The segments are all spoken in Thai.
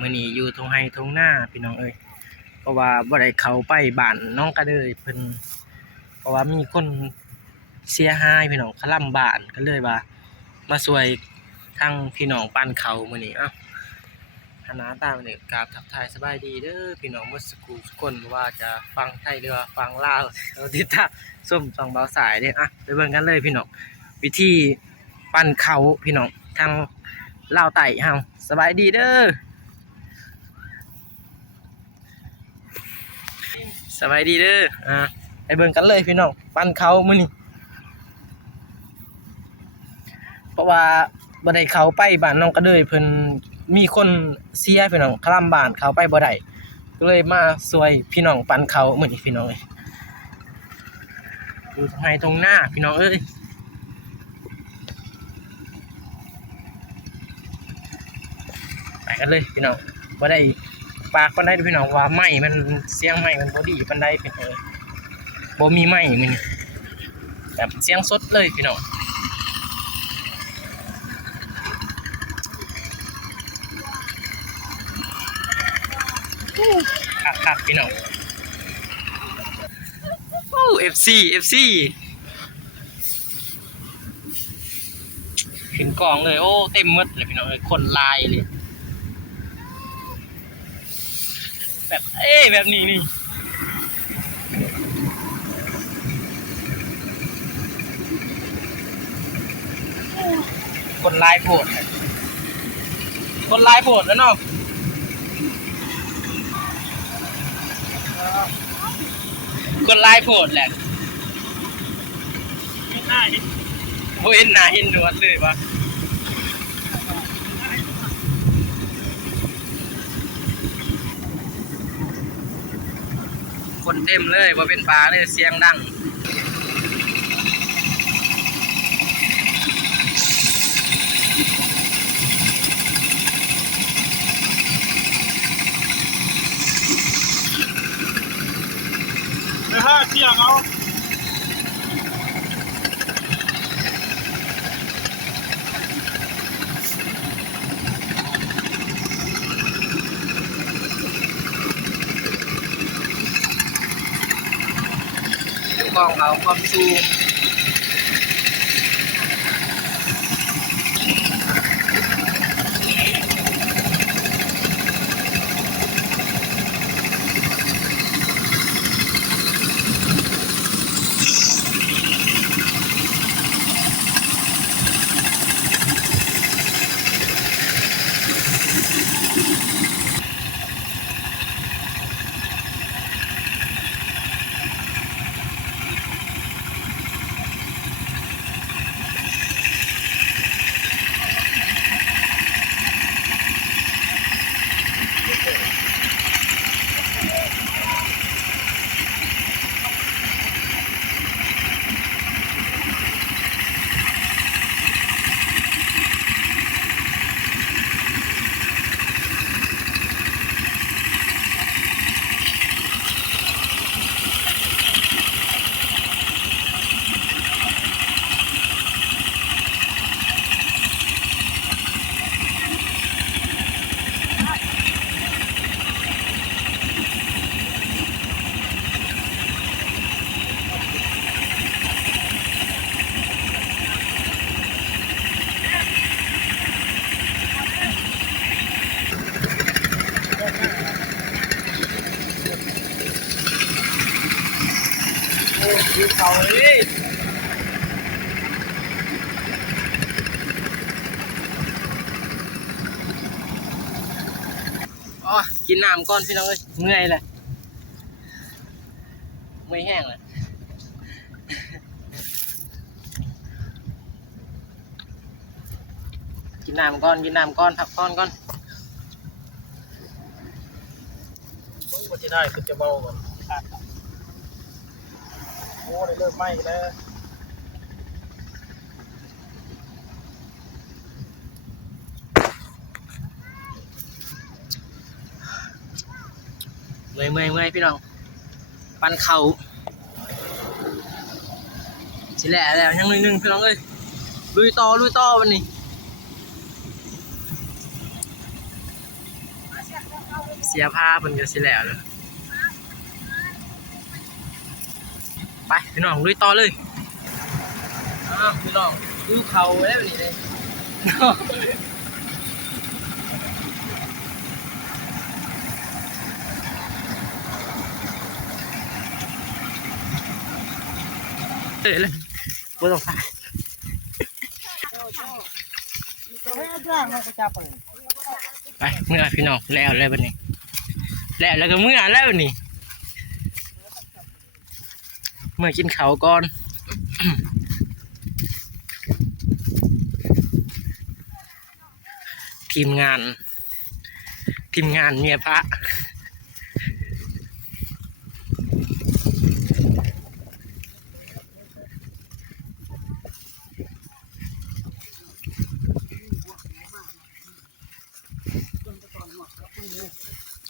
มื้อนี้อยู่ทงไห้ทงหน้าพี่น้องเอ้ยเพราะว่าบ่ได้เข้าไปบ้านน้องกระเดยเพิ่นเพราะว่ามีคนเสียหายพี่น้องคลั่มบ้านก็เลยว่ามาช่วยทางพี่น้องปานเขามื้อนี้คณะตามนี่กราบทักทายสบายดีเด้อพี่น้องหมดทุกคนว่าจะฟังไทยหรือว่าฟังลาวติดตามส้มสองเบาสายเด้ไปเบิ่งกันเลยพี่น้องวิธีปั้นเขาพี่น้องทางลาวไต่เฮาสบายดีเด้อสบายดีเด้อไปเบิ่งกันเลยพี่น้องปั้นเขามื้อนี้เพราะว่าบ่ได้เข้าไปบ้านน้องกระเดยเพิ่นมีคนเสียพี่น้องคลั่มบ้านเขาไปบ่ได้ก็เลยมาช่วยพี่น้องปั้นเขามื้อนี้พี่น้องเอ้ยอยู่ตรงไหนตรงหน้าพี่น้องเอ้ยไปกันเลยพี่น้องบ่ได้ปากปานใดพี่น้องว่าไม้มันเสียงไม้มันบ่ดีปานใดพี่น้องบ่มีไม้มื้อนี้แบบเสียงสดเลยพี่น้องคักๆพี่น้องโอ้ FC ขึ้นกองเลยโอ้เต็มหมดเลยพี่น้องเอ้ยคนลายเลยแบบแบบนี้นี่คนลายโผดแล้วเนาะคนลายโผดแหละเห็นหน้าเห็นหนวดเลยวะคนเต็มเลยว่าเป็นปลาเลยเสียงดังไม่ห้าเที่ยงเอากองเขาความสูงดูเขาเลยกินน้ำก่อนพี่น้องเอ้ยเมื่อยเลยเมื่อยแห้งเลยกินน้ำก่อนพักผ่อนก่อนก็จะได้คือจะเบาก่อนโอ้ได้เริ่มไหม้แล้วเมื่อยพี่น้องปันเข่าสิแหละแล้วยังนึงพี่น้องเอ้ยลุยต่อวันนี้ เสียผ้าเพิ่นก็สิแล้วเลยไปพี่น้องลุยต่อเลยพี่น้องดูเขาแล้วนี่เลยเลยบ่ต้องถ่ายไปเมื่อพี่น้องแล้วบัดนี้แล้วก็เมื่อแล้วนี่เมื่อกินข้าวก่อน ทีมงานเมียพระ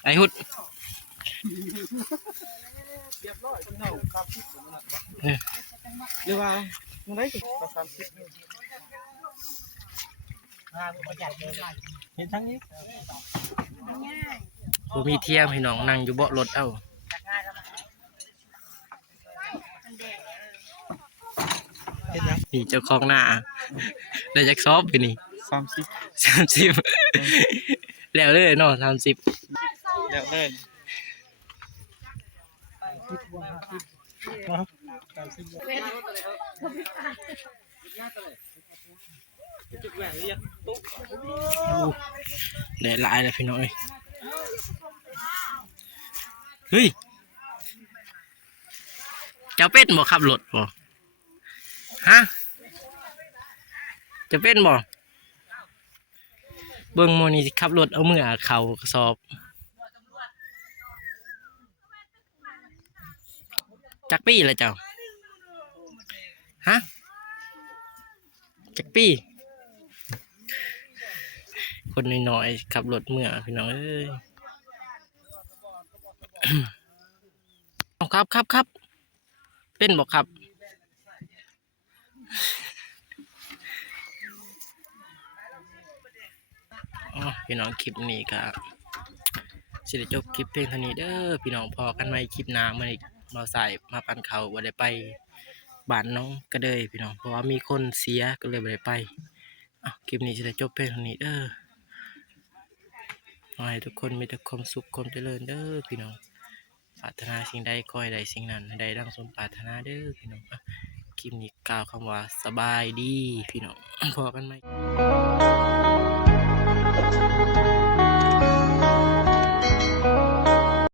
ไอ้หุดหรือว่ามึงได้สิก็30เห็นทั้งนี้ ผมมีเทียมพี่น้องนั่งอยู่เบาะรถนี่เจ้าของหน้าได้จักซอบไปนี่ 30 แล้วเลยเนาะ30แล้วเลยได้หลายเลยพี่น้องเอ้ยเฮ้ยเจ้าเป็ดบ่ขับรถบ่ฮะเจ้าเป็ดบ่เบิ่งโมนี่สิขับรถเอามือเขากระสอบจักปี้ละเจ้าฮะจักปี้คนน้อยๆขับรถเมื่อพี่น้องเอ้ย ครับเป็นบอกครับอ๋อพี่น้องคลิปนี้ครับสิได้จบคลิปเพียงเท่านี้เด้อพี่น้องพอกันไหมคลิปหน้ามาอีกมาใส่มาปั่นเขาบ่ได้ไปบ้านน้องก็เลยพี่น้องเพราะว่ามีคนเสียก็เลยบ่ได้ไปคลิปนี้สิได้จบเพียงเท่านี้เด้อขอให้ทุกคนมีแต่ความสุขความเจริญเด้อพี่น้องปรารถนาสิ่งใดขอให้ได้สิ่งนั้นให้ได้ดังสมปรารถนาเด้อพี่น้องคลิปนี้กล่าวคำว่าสบายดีพี่น้องพอกันไหม